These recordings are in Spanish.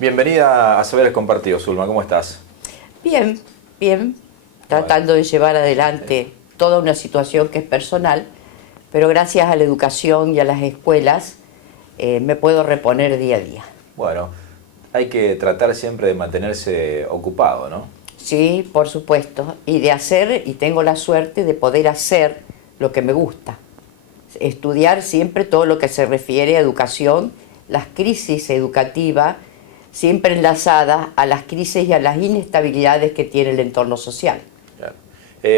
Bienvenida a Saberes Compartidos, Zulma, ¿cómo estás? Bien, bien, tratando de llevar adelante toda una situación que es personal, pero gracias a la educación y a las escuelas me puedo reponer día a día. Bueno, hay que tratar siempre de mantenerse ocupado, ¿no? Sí, por supuesto, y de hacer, y tengo la suerte de poder hacer lo que me gusta. Estudiar siempre todo lo que se refiere a educación, las crisis educativas, siempre enlazadas a las crisis y a las inestabilidades que tiene el entorno social. Claro.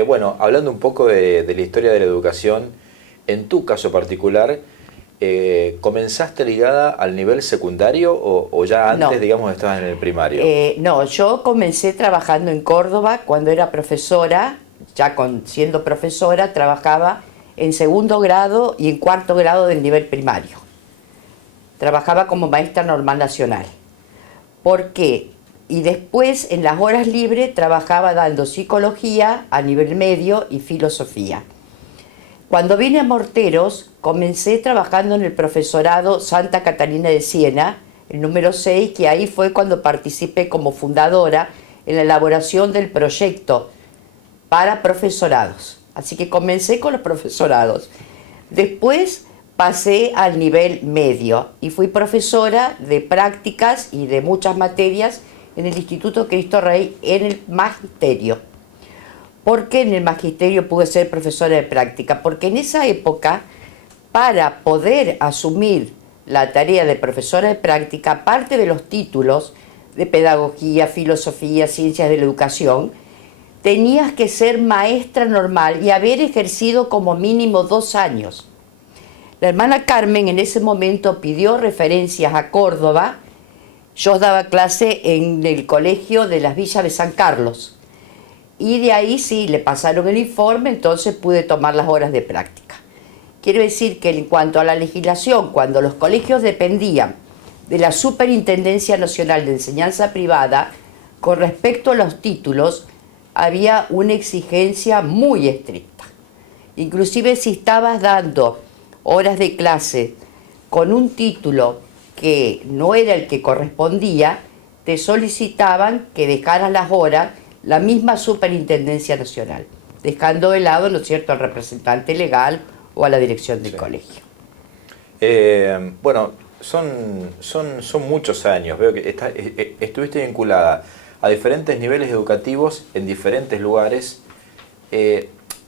Bueno, hablando un poco de la historia de la educación, en tu caso particular, ¿comenzaste ligada al nivel secundario o ya antes, No. digamos, estabas en el primario? No, yo comencé trabajando en Córdoba cuando era profesora, siendo profesora, trabajaba en segundo grado y en cuarto grado del nivel primario. Trabajaba como maestra normal nacional. ¿Por qué? Y después, en las horas libres, trabajaba dando psicología a nivel medio y filosofía. Cuando vine a Morteros, comencé trabajando en el profesorado Santa Catalina de Siena, el número 6, que ahí fue cuando participé como fundadora en la elaboración del proyecto para profesorados. Así que comencé con los profesorados. Después pasé al nivel medio y fui profesora de prácticas y de muchas materias en el Instituto Cristo Rey en el magisterio. ¿Por qué en el magisterio pude ser profesora de práctica? Porque en esa época, para poder asumir la tarea de profesora de práctica, aparte de los títulos de pedagogía, filosofía, ciencias de la educación, tenías que ser maestra normal y haber ejercido como mínimo 2 años. La hermana Carmen en ese momento pidió referencias a Córdoba. Yo daba clase en el colegio de las Villas de San Carlos. Y de ahí sí, le pasaron el informe, entonces pude tomar las horas de práctica. Quiero decir que en cuanto a la legislación, cuando los colegios dependían de la Superintendencia Nacional de Enseñanza Privada, con respecto a los títulos, había una exigencia muy estricta. Inclusive si estabas dando horas de clase con un título que no era el que correspondía, te solicitaban que dejaras las horas la misma Superintendencia Nacional, dejando de lado, ¿no es cierto?, al representante legal o a la dirección del colegio. Bueno, son muchos años. Veo que estuviste vinculada a diferentes niveles educativos en diferentes lugares.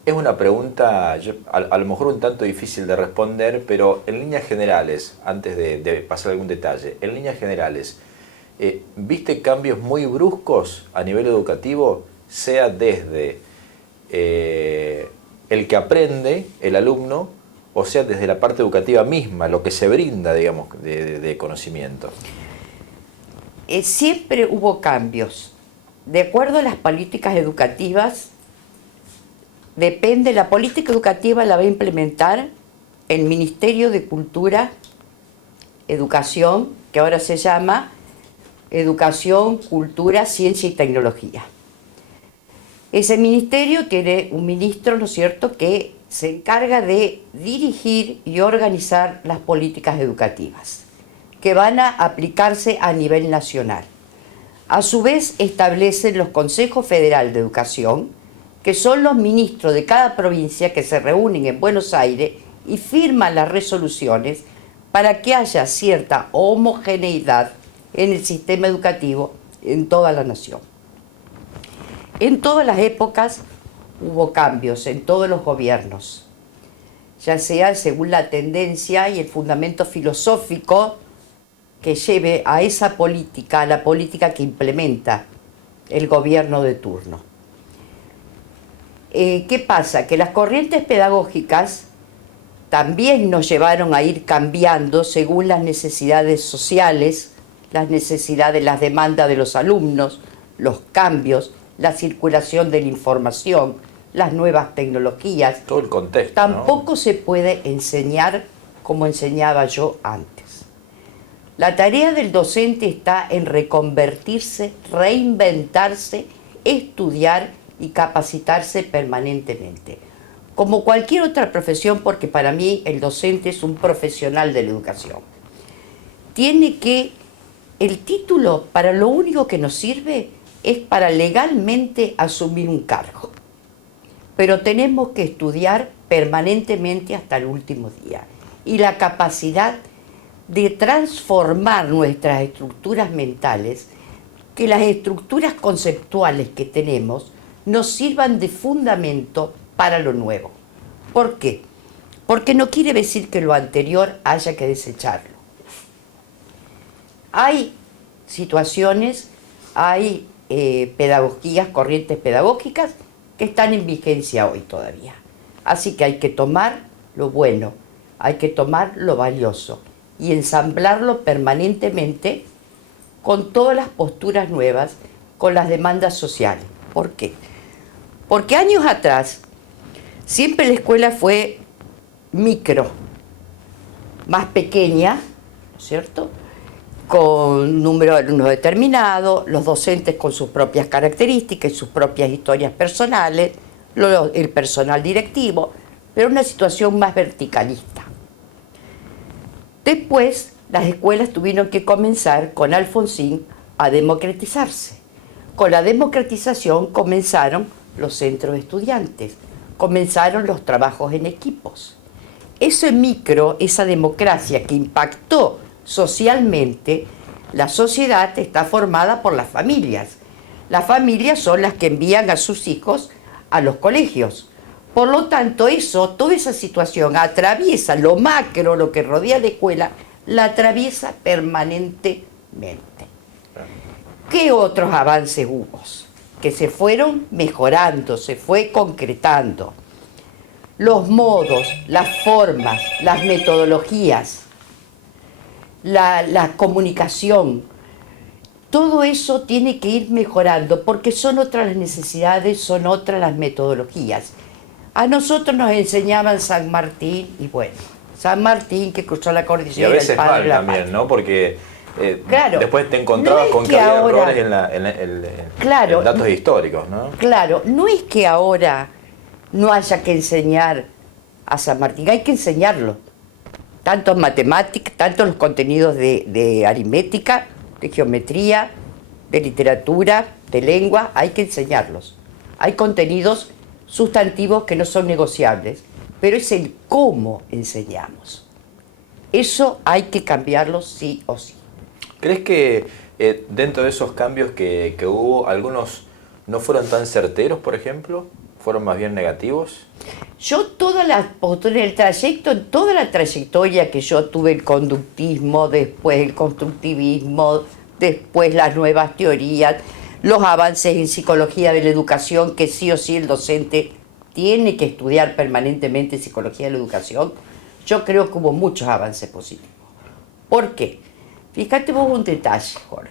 Es una pregunta a lo mejor un tanto difícil de responder, pero en líneas generales, antes de pasar a algún detalle, en líneas generales, ¿viste cambios muy bruscos a nivel educativo, sea desde el que aprende, el alumno, o sea desde la parte educativa misma, lo que se brinda, digamos, de conocimiento? Siempre hubo cambios. De acuerdo a las políticas educativas, la política educativa la va a implementar el Ministerio de Cultura, Educación, que ahora se llama Educación, Cultura, Ciencia y Tecnología. Ese ministerio tiene un ministro, ¿no es cierto?, que se encarga de dirigir y organizar las políticas educativas, que van a aplicarse a nivel nacional. A su vez, establecen los Consejos Federal de Educación, que son los ministros de cada provincia que se reúnen en Buenos Aires y firman las resoluciones para que haya cierta homogeneidad en el sistema educativo en toda la nación. En todas las épocas hubo cambios, en todos los gobiernos, ya sea según la tendencia y el fundamento filosófico que lleve a esa política, a la política que implementa el gobierno de turno. ¿Qué pasa? Que las corrientes pedagógicas también nos llevaron a ir cambiando según las necesidades sociales, las necesidades, las demandas de los alumnos, los cambios, la circulación de la información, las nuevas tecnologías. Todo el contexto, Tampoco ¿no? se puede enseñar como enseñaba yo antes. La tarea del docente está en reconvertirse, reinventarse, estudiar y capacitarse permanentemente. Como cualquier otra profesión, porque para mí el docente es un profesional de la educación. Tiene que el título para lo único que nos sirve es para legalmente asumir un cargo. Pero tenemos que estudiar permanentemente hasta el último día. Y la capacidad de transformar nuestras estructuras mentales, que las estructuras conceptuales que tenemos nos sirvan de fundamento para lo nuevo. ¿Por qué? Porque no quiere decir que lo anterior haya que desecharlo. Hay situaciones, hay pedagogías, corrientes pedagógicas que están en vigencia hoy todavía. Así que hay que tomar lo bueno, hay que tomar lo valioso y ensamblarlo permanentemente con todas las posturas nuevas, con las demandas sociales. ¿Por qué? Porque años atrás siempre la escuela fue micro, más pequeña, ¿no es cierto?, con número de alumnos determinado, los docentes con sus propias características y sus propias historias personales, el personal directivo, pero una situación más verticalista. Después, las escuelas tuvieron que comenzar con Alfonsín a democratizarse. Con la democratización comenzaron los centros de estudiantes, comenzaron los trabajos en equipos. Ese micro, esa democracia que impactó socialmente, la sociedad está formada por las familias. Las familias son las que envían a sus hijos a los colegios. Por lo tanto, toda esa situación atraviesa lo macro, lo que rodea la escuela, la atraviesa permanentemente. ¿Qué otros avances hubo? Que se fueron mejorando, se fue concretando. Los modos, las formas, las metodologías, la comunicación, todo eso tiene que ir mejorando porque son otras las necesidades, son otras las metodologías. A nosotros nos enseñaban San Martín y bueno, San Martín que cruzó la cordillera. Y a veces el padre mal de la también, patria. ¿no? Porque claro, después te encontrabas no con que había errores en datos históricos, ¿no? Claro, no es que ahora no haya que enseñar a San Martín, hay que enseñarlo. Tanto en matemáticas, tanto en los contenidos de aritmética, de geometría, de literatura, de lengua, hay que enseñarlos. Hay contenidos sustantivos que no son negociables, pero es el cómo enseñamos. Eso hay que cambiarlo sí o sí. ¿Crees que dentro de esos cambios que hubo, algunos no fueron tan certeros, por ejemplo? ¿Fueron más bien negativos? Yo toda la trayectoria que yo tuve, el conductismo, después el constructivismo, después las nuevas teorías, los avances en psicología de la educación, que sí o sí el docente tiene que estudiar permanentemente psicología de la educación, yo creo que hubo muchos avances positivos. ¿Por qué? Fíjate vos un detalle, Jorge.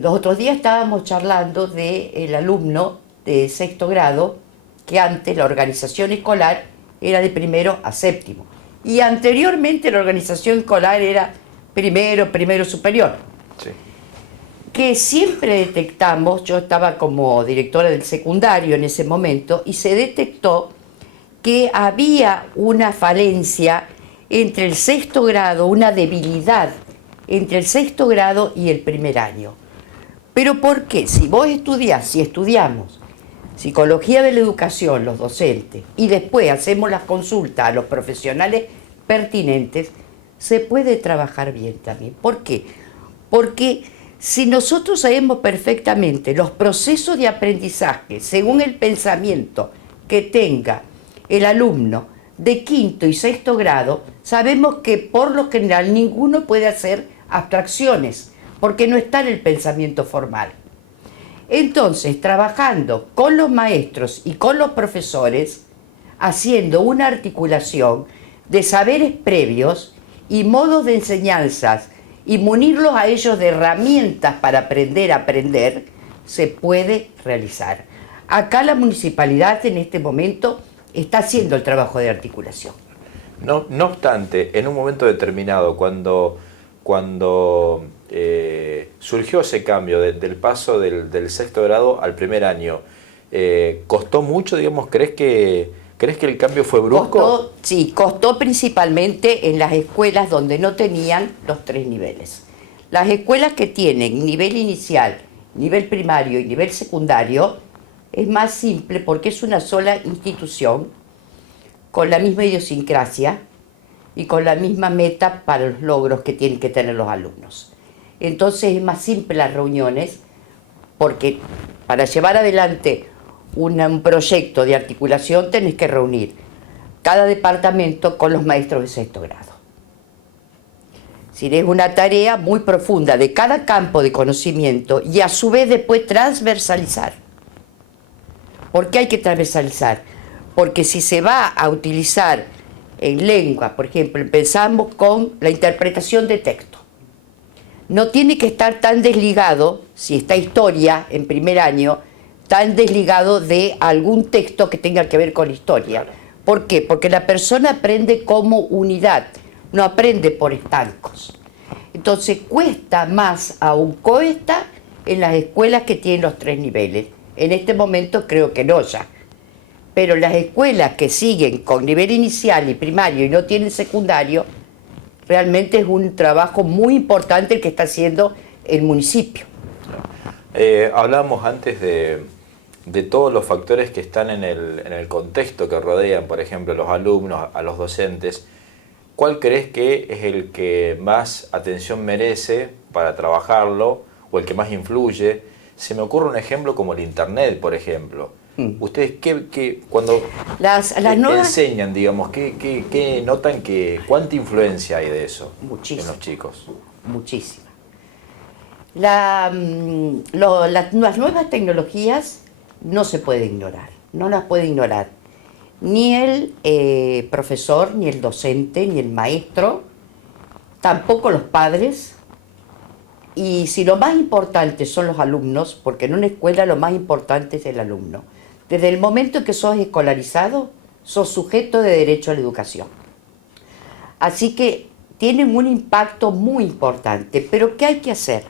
Los otros días estábamos charlando del alumno de sexto grado, que antes la organización escolar era de primero a séptimo. Y anteriormente la organización escolar era primero superior. Sí. Que siempre detectamos, yo estaba como directora del secundario en ese momento, y se detectó que había una falencia entre el sexto grado, una debilidad entre el sexto grado y el primer año. ¿Pero por qué? Si estudiamos psicología de la educación, los docentes, y después hacemos las consultas a los profesionales pertinentes, se puede trabajar bien también. ¿Por qué? Porque si nosotros sabemos perfectamente los procesos de aprendizaje según el pensamiento que tenga el alumno de quinto y sexto grado, sabemos que por lo general ninguno puede hacer abstracciones, porque no está en el pensamiento formal. Entonces, trabajando con los maestros y con los profesores, haciendo una articulación de saberes previos y modos de enseñanzas y munirlos a ellos de herramientas para aprender a aprender, se puede realizar. Acá la municipalidad en este momento está haciendo el trabajo de articulación. No obstante, en un momento determinado, cuando surgió ese cambio del paso del sexto grado al primer año, ¿costó mucho, digamos? ¿Crees que el cambio fue brusco? Costó principalmente en las escuelas donde no tenían los 3 niveles. Las escuelas que tienen nivel inicial, nivel primario y nivel secundario es más simple porque es una sola institución con la misma idiosincrasia y con la misma meta para los logros que tienen que tener los alumnos. Entonces es más simple las reuniones porque para llevar adelante un proyecto de articulación tenés que reunir cada departamento con los maestros de sexto grado. Si es una tarea muy profunda de cada campo de conocimiento y a su vez después transversalizar. ¿Por qué hay que transversalizar? Porque si se va a utilizar en lengua, por ejemplo, empezamos con la interpretación de texto. No tiene que estar tan desligado, si está historia en primer año, tan desligado de algún texto que tenga que ver con historia. ¿Por qué? Porque la persona aprende como unidad, no aprende por estancos. Entonces cuesta más, aún cuesta en las escuelas que tienen los 3 niveles. En este momento creo que no ya. Pero las escuelas que siguen con nivel inicial y primario y no tienen secundario, realmente es un trabajo muy importante el que está haciendo el municipio. Hablábamos antes de todos los factores que están en el contexto que rodean, por ejemplo, a los alumnos, a los docentes. ¿Cuál crees que es el que más atención merece para trabajarlo o el que más influye? Se me ocurre un ejemplo como el Internet, por ejemplo. ¿Ustedes cuando las nuevas... enseñan, digamos, qué notan, cuánta influencia hay de eso Muchísima, en los chicos? Muchísima. Las nuevas tecnologías no se puede ignorar, no las puede ignorar. Ni el profesor, ni el docente, ni el maestro, tampoco los padres. Y si lo más importante son los alumnos, porque en una escuela lo más importante es el alumno. Desde el momento en que sos escolarizado, sos sujeto de derecho a la educación. Así que tienen un impacto muy importante. Pero ¿qué hay que hacer?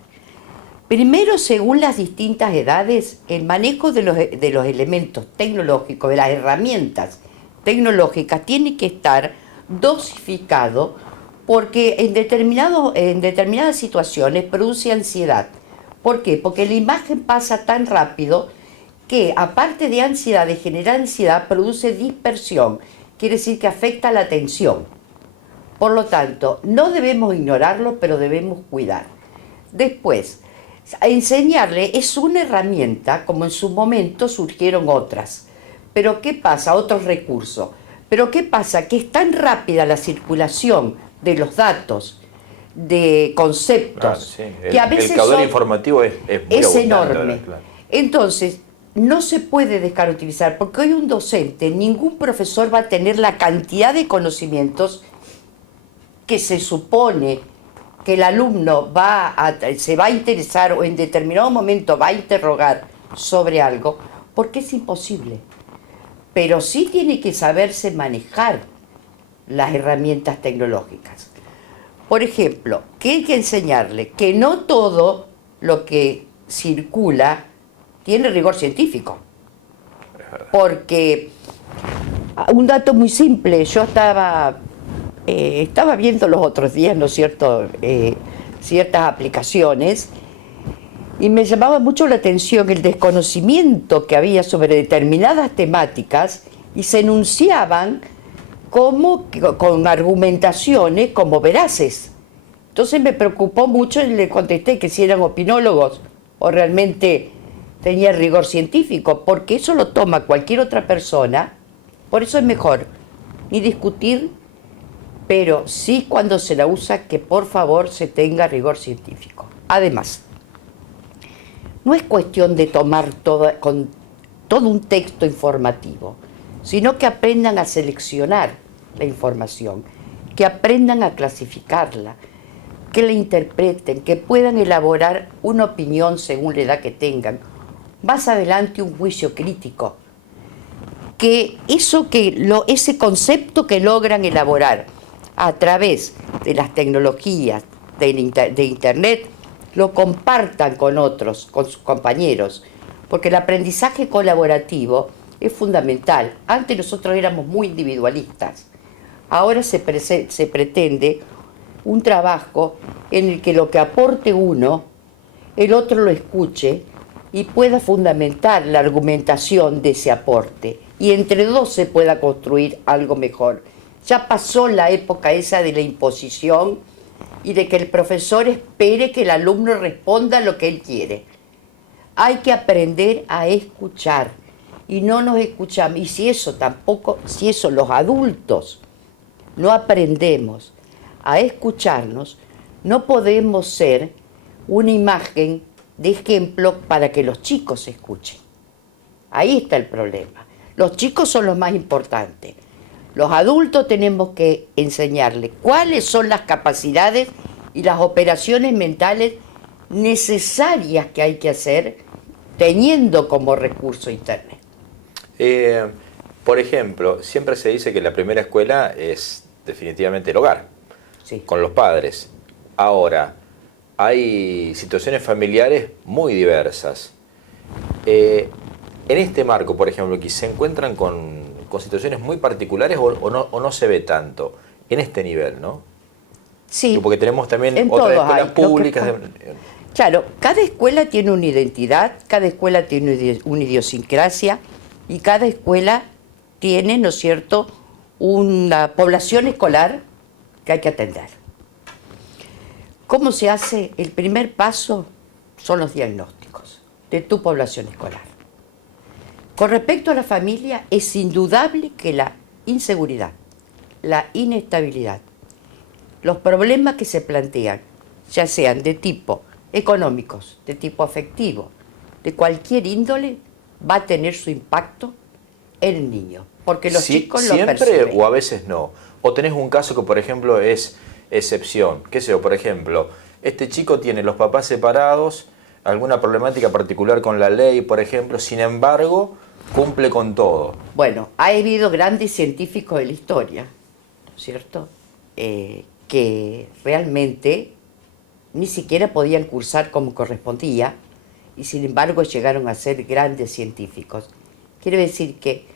Primero, según las distintas edades, el manejo de los elementos tecnológicos, de las herramientas tecnológicas, tiene que estar dosificado porque en determinadas situaciones produce ansiedad. ¿Por qué? Porque la imagen pasa tan rápido que, aparte de ansiedad, de generar ansiedad, produce dispersión. Quiere decir que afecta la atención. Por lo tanto, no debemos ignorarlo, pero debemos cuidar. Después, enseñarle es una herramienta, como en su momento surgieron otras. Pero ¿qué pasa? Otros recursos. Pero ¿qué pasa? Que es tan rápida la circulación de los datos, de conceptos, Claro, sí. que a veces el caudal informativo es muy enorme. Claro. Entonces, no se puede dejar utilizar, porque hoy un docente, ningún profesor va a tener la cantidad de conocimientos que se supone que el alumno se va a interesar o en determinado momento va a interrogar sobre algo, porque es imposible. Pero sí tiene que saberse manejar las herramientas tecnológicas. Por ejemplo, ¿qué hay que enseñarle? Que no todo lo que circula tiene rigor científico. Porque, un dato muy simple, yo estaba viendo los otros días, ¿no es cierto?, ciertas aplicaciones, y me llamaba mucho la atención el desconocimiento que había sobre determinadas temáticas y se enunciaban con argumentaciones como veraces. Entonces me preocupó mucho y le contesté que si eran opinólogos o realmente tenía rigor científico, porque eso lo toma cualquier otra persona. Por eso es mejor ni discutir, pero sí cuando se la usa que por favor se tenga rigor científico. Además, no es cuestión de tomar todo un texto informativo, sino que aprendan a seleccionar la información, que aprendan a clasificarla, que la interpreten, que puedan elaborar una opinión según la edad que tengan. Más adelante un juicio crítico, que ese concepto que logran elaborar a través de las tecnologías de Internet, lo compartan con otros, con sus compañeros, porque el aprendizaje colaborativo es fundamental. Antes nosotros éramos muy individualistas, ahora se pretende un trabajo en el que lo que aporte uno, el otro lo escuche y pueda fundamentar la argumentación de ese aporte y entre dos se pueda construir algo mejor. Ya pasó la época esa de la imposición y de que el profesor espere que el alumno responda lo que él quiere. Hay que aprender a escuchar y no nos escuchamos. Y si eso los adultos no aprendemos a escucharnos, no podemos ser una imagen de ejemplo para que los chicos escuchen. Ahí está el problema. Los chicos son los más importantes. Los adultos tenemos que enseñarles cuáles son las capacidades y las operaciones mentales necesarias que hay que hacer teniendo como recurso Internet. Por ejemplo, siempre se dice que la primera escuela es definitivamente el hogar, Sí. con los padres. Ahora, hay situaciones familiares muy diversas. En este marco, por ejemplo, que se encuentran con situaciones muy particulares o no se ve tanto en este nivel, ¿no? Sí. Porque tenemos también En otras todos escuelas hay. públicas. Claro, cada escuela tiene una identidad, cada escuela tiene una idiosincrasia y cada escuela tiene, ¿no es cierto?, una población escolar que hay que atender. ¿Cómo se hace? El primer paso son los diagnósticos de tu población escolar. Con respecto a la familia, es indudable que la inseguridad, la inestabilidad, los problemas que se plantean, ya sean de tipo económicos, de tipo afectivo, de cualquier índole, va a tener su impacto en el niño, porque los chicos lo ¿Siempre perciben. o a veces no? ¿O tenés un caso que, por ejemplo, es excepción? ¿Qué sé yo? Por ejemplo, este chico tiene los papás separados, alguna problemática particular con la ley, por ejemplo, sin embargo, cumple con todo. Bueno, ha habido grandes científicos de la historia, ¿no es cierto?, que realmente ni siquiera podían cursar como correspondía y sin embargo llegaron a ser grandes científicos. Quiere decir que,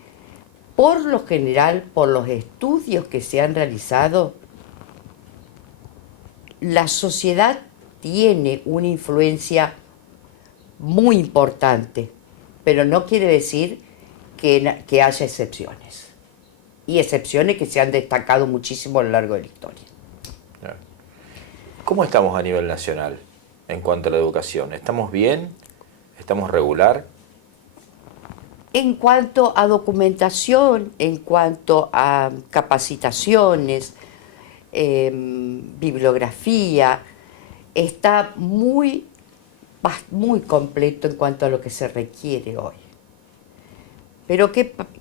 por lo general, por los estudios que se han realizado, la sociedad tiene una influencia muy importante, pero no quiere decir que haya excepciones. Y excepciones que se han destacado muchísimo a lo largo de la historia. ¿Cómo estamos a nivel nacional en cuanto a la educación? ¿Estamos bien? ¿Estamos regular? En cuanto a documentación, en cuanto a capacitaciones, bibliografía, está muy completo en cuanto a lo que se requiere hoy. Pero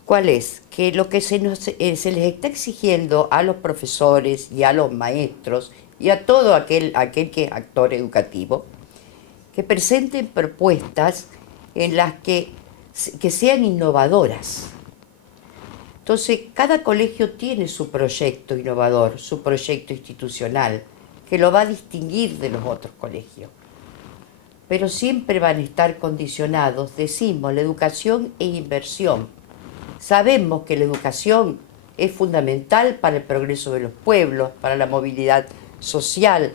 ¿cuál es? Que lo que se les está exigiendo a los profesores y a los maestros y a todo aquel que es actor educativo, que presenten propuestas en las que sean innovadoras. Entonces, cada colegio tiene su proyecto innovador, su proyecto institucional, que lo va a distinguir de los otros colegios. Pero siempre van a estar condicionados, decimos, la educación es inversión. Sabemos que la educación es fundamental para el progreso de los pueblos, para la movilidad social,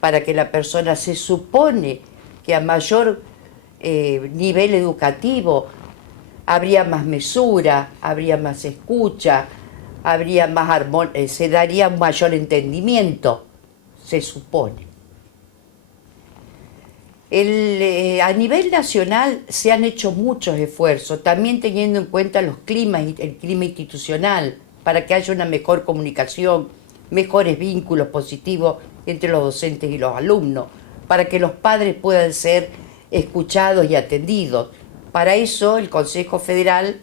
para que la persona, se supone que a mayor nivel educativo habría más mesura, habría más escucha, habría más se daría un mayor entendimiento, se supone. A nivel nacional se han hecho muchos esfuerzos, también teniendo en cuenta el clima institucional, para que haya una mejor comunicación, mejores vínculos positivos entre los docentes y los alumnos, para que los padres puedan ser escuchados y atendidos. Para eso el Consejo Federal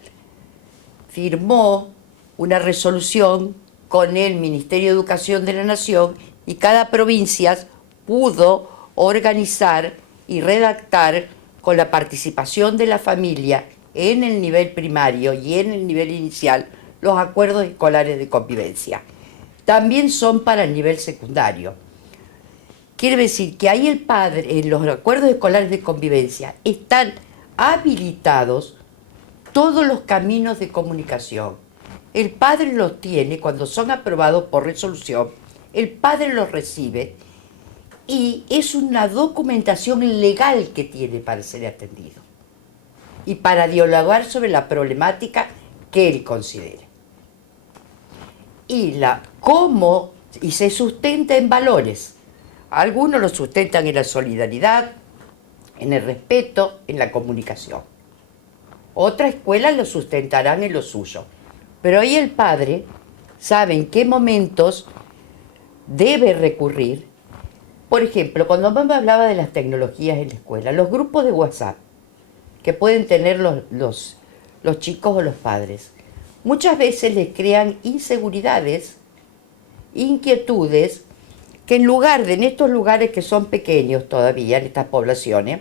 firmó una resolución con el Ministerio de Educación de la Nación y cada provincia pudo organizar y redactar, con la participación de la familia en el nivel primario y en el nivel inicial, los acuerdos escolares de convivencia. También son para el nivel secundario. Quiere decir que ahí el padre, en los acuerdos escolares de convivencia, están habilitados todos los caminos de comunicación. El padre los tiene, cuando son aprobados por resolución, el padre los recibe y es una documentación legal que tiene para ser atendido y para dialogar sobre la problemática que él considere. Y se sustenta en valores. Algunos lo sustentan en la solidaridad, en el respeto, en la comunicación. Otras escuelas lo sustentarán en lo suyo. Pero ahí el padre sabe en qué momentos debe recurrir. Por ejemplo, cuando mamá hablaba de las tecnologías en la escuela, los grupos de WhatsApp que pueden tener los chicos o los padres, muchas veces les crean inseguridades, inquietudes, que en estos lugares que son pequeños todavía, en estas poblaciones,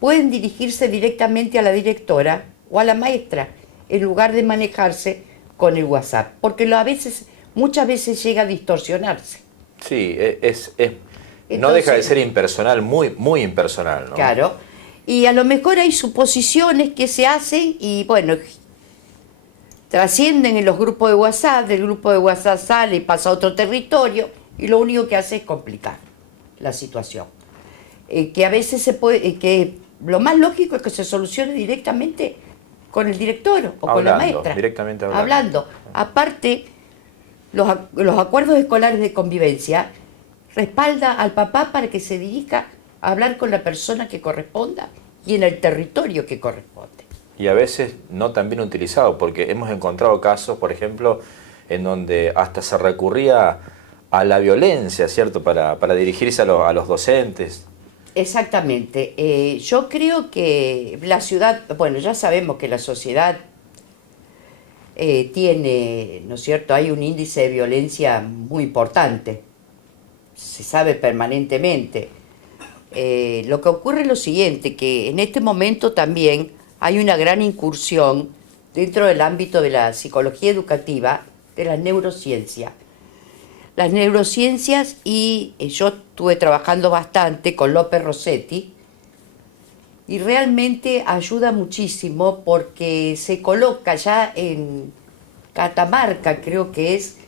pueden dirigirse directamente a la directora o a la maestra, en lugar de manejarse con el WhatsApp, porque muchas veces llega a distorsionarse. Sí, no deja de ser impersonal, muy, muy impersonal, ¿no? Claro, y a lo mejor hay suposiciones que se hacen y bueno, trascienden en los grupos de WhatsApp, del grupo de WhatsApp sale y pasa a otro territorio y lo único que hace es complicar la situación. Que a veces que lo más lógico es que se solucione directamente con el director o con la maestra. Directamente hablando. Aparte, los acuerdos escolares de convivencia respalda al papá para que se dirija a hablar con la persona que corresponda y en el territorio que corresponde. Y a veces no tan bien utilizado, porque hemos encontrado casos, por ejemplo, en donde hasta se recurría a la violencia, ¿cierto?, para dirigirse a los docentes. Exactamente. Yo creo que la ciudad, bueno, ya sabemos que la sociedad tiene, ¿no es cierto?, hay un índice de violencia muy importante, se sabe permanentemente. Lo que ocurre es lo siguiente, que en este momento también hay una gran incursión dentro del ámbito de la psicología educativa de la neurociencia. Las neurociencias, y yo estuve trabajando bastante con López Rossetti, y realmente ayuda muchísimo porque se coloca ya en Catamarca, creo que es,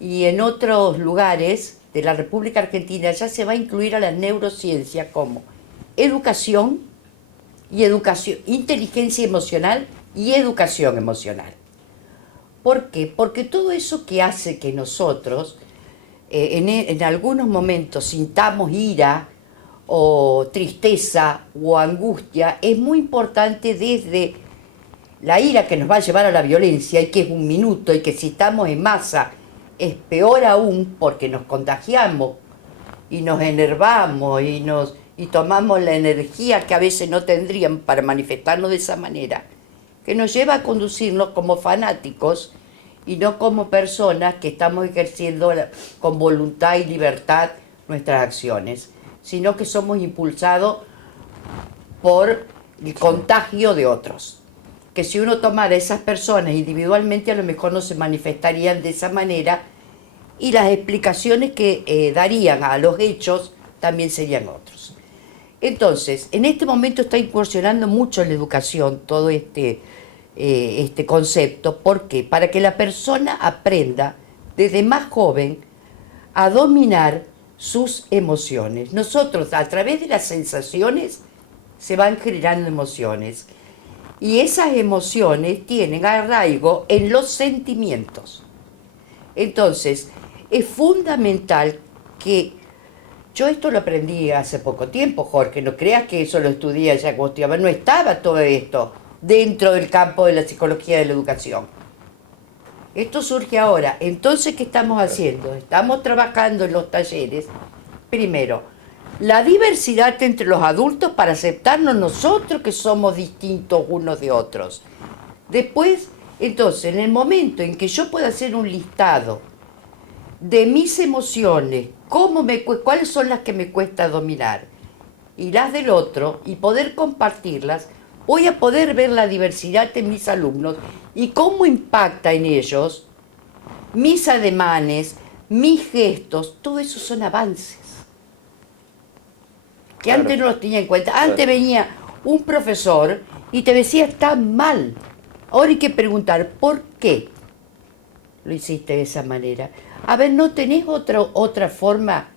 y en otros lugares de la República Argentina ya se va a incluir a la neurociencia como educación, inteligencia emocional y educación emocional. ¿Por qué? Porque todo eso que hace que nosotros en algunos momentos sintamos ira o tristeza o angustia es muy importante, desde la ira que nos va a llevar a la violencia y que es un minuto y que si estamos en masa es peor aún porque nos contagiamos y nos enervamos y tomamos la energía que a veces no tendrían para manifestarnos de esa manera, que nos lleva a conducirnos como fanáticos y no como personas que estamos ejerciendo con voluntad y libertad nuestras acciones, sino que somos impulsados por el contagio de otros. Que si uno tomara a esas personas individualmente, a lo mejor no se manifestarían de esa manera y las explicaciones que darían a los hechos también serían otros. Entonces, en este momento está incursionando mucho en la educación todo este concepto. ¿Por qué? Para que la persona aprenda desde más joven a dominar sus emociones. Nosotros, a través de las sensaciones, se van generando emociones. Y esas emociones tienen arraigo en los sentimientos. Entonces, es fundamental que... Yo esto lo aprendí hace poco tiempo, Jorge, no creas que eso lo estudié ya cuando estudiaba, no estaba todo esto dentro del campo de la psicología de la educación. Esto surge ahora. Entonces, ¿qué estamos haciendo? Estamos trabajando en los talleres, primero, la diversidad entre los adultos para aceptarnos nosotros que somos distintos unos de otros. Después, entonces, en el momento en que yo pueda hacer un listado de mis emociones, cuáles son las que me cuesta dominar y las del otro, y poder compartirlas, voy a poder ver la diversidad en mis alumnos y cómo impacta en ellos mis ademanes, mis gestos. Todo eso son avances que claro, antes no los tenía en cuenta. Claro. Antes venía un profesor y te decía, está mal. Ahora hay que preguntar, ¿por qué lo hiciste de esa manera? A ver, ¿no tenés otra forma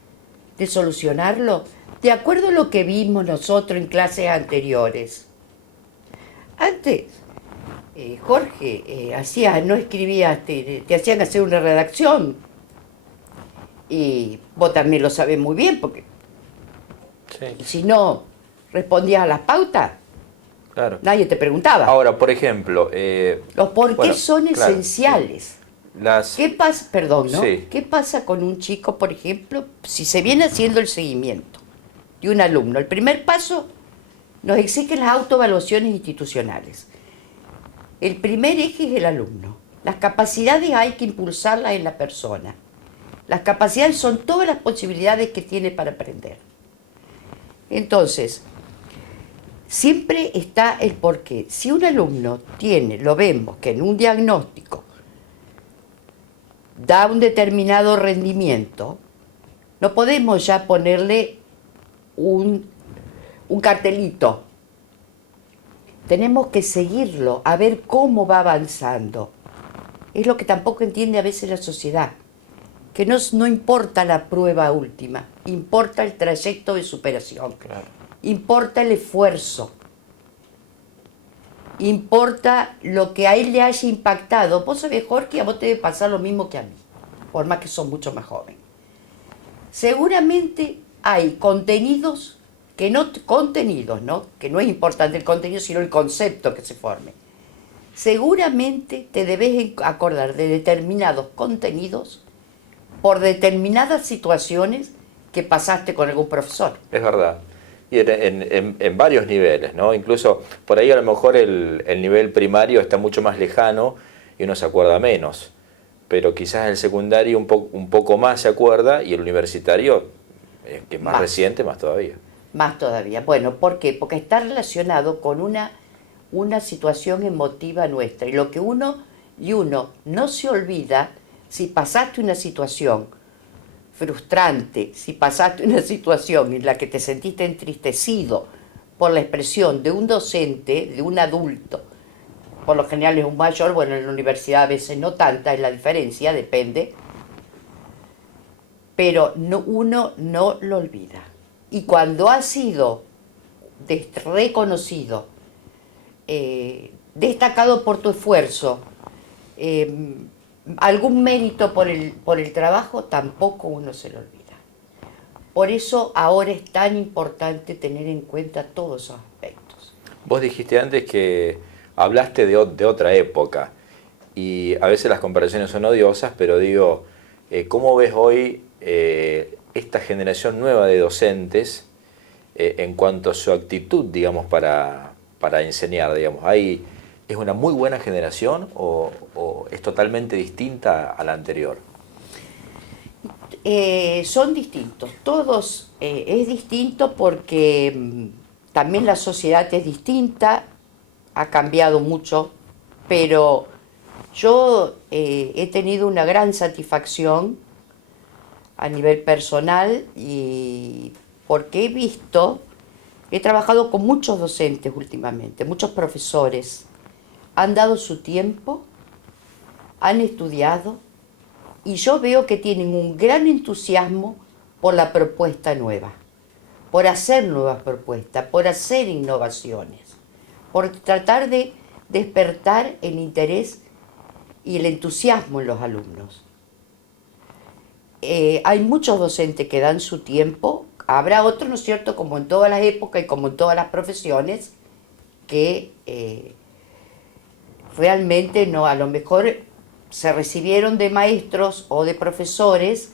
de solucionarlo? De acuerdo a lo que vimos nosotros en clases anteriores. Antes, Jorge, no escribías, te hacían hacer una redacción. Y vos también lo sabés muy bien, porque Sí, si no respondías a las pautas, claro. nadie te preguntaba. Ahora, por ejemplo, Los por qué bueno, son claro, esenciales. las, ¿Qué pasa, perdón, ¿no? sí, ¿Qué pasa con un chico, por ejemplo, si se viene haciendo el seguimiento de un alumno? El primer paso nos exigen las autoevaluaciones institucionales. El primer eje es el alumno. Las capacidades hay que impulsarlas en la persona. Las capacidades son todas las posibilidades que tiene para aprender. Entonces, siempre está el porqué. Si un alumno lo vemos que en un diagnóstico da un determinado rendimiento, no podemos ya ponerle un cartelito. Tenemos que seguirlo, a ver cómo va avanzando. Es lo que tampoco entiende a veces la sociedad, que no importa la prueba última, importa el trayecto de superación, claro. importa el esfuerzo, importa lo que a él le haya impactado. Vos sabés, Jorge, a vos te debe pasar lo mismo que a mí, por más que sos mucho más joven. Seguramente hay contenidos que no es importante el contenido, sino el concepto que se forme. Seguramente te debes acordar de determinados contenidos por determinadas situaciones que pasaste con algún profesor. Es verdad. Y en varios niveles, ¿no? Incluso por ahí a lo mejor el nivel primario está mucho más lejano y uno se acuerda menos. Pero quizás el secundario un poco más se acuerda y el universitario, que es más reciente, más todavía. Más todavía. Bueno, ¿por qué? Porque está relacionado con una situación emotiva nuestra. Y lo que uno no se olvida, si pasaste una situación frustrante, si pasaste una situación en la que te sentiste entristecido por la expresión de un docente, de un adulto, por lo general es un mayor, bueno, en la universidad a veces no tanta es la diferencia, depende, pero uno no lo olvida. Y cuando ha sido reconocido, destacado por tu esfuerzo, algún mérito por el trabajo, tampoco uno se lo olvida. Por eso ahora es tan importante tener en cuenta todos esos aspectos. Vos dijiste antes que hablaste de otra época y a veces las comparaciones son odiosas, pero digo, ¿cómo ves hoy esta generación nueva de docentes en cuanto a su actitud, digamos, para enseñar, digamos? ¿Es una muy buena generación o es totalmente distinta a la anterior? Son distintos, todos es distinto porque también la sociedad es distinta, ha cambiado mucho, pero yo he tenido una gran satisfacción a nivel personal y porque he trabajado con muchos docentes últimamente, muchos profesores, han dado su tiempo, han estudiado y yo veo que tienen un gran entusiasmo por la propuesta nueva, por hacer nuevas propuestas, por hacer innovaciones, por tratar de despertar el interés y el entusiasmo en los alumnos. Hay muchos docentes que dan su tiempo, habrá otros, ¿no es cierto?, como en todas las épocas y como en todas las profesiones, que realmente no, a lo mejor se recibieron de maestros o de profesores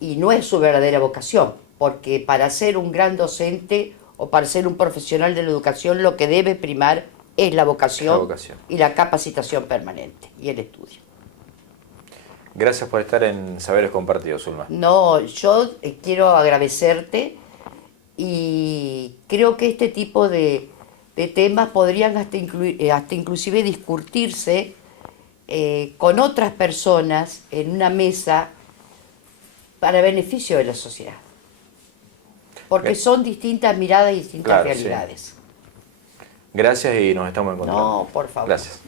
y no es su verdadera vocación, porque para ser un gran docente o para ser un profesional de la educación lo que debe primar es la vocación y la capacitación permanente y el estudio. Gracias por estar en Saberes Compartidos, Zulma. No, yo quiero agradecerte y creo que este tipo de temas podrían hasta inclusive discutirse con otras personas en una mesa para beneficio de la sociedad. Porque son distintas miradas y distintas realidades. Sí. Gracias y nos estamos encontrando. No, por favor. Gracias.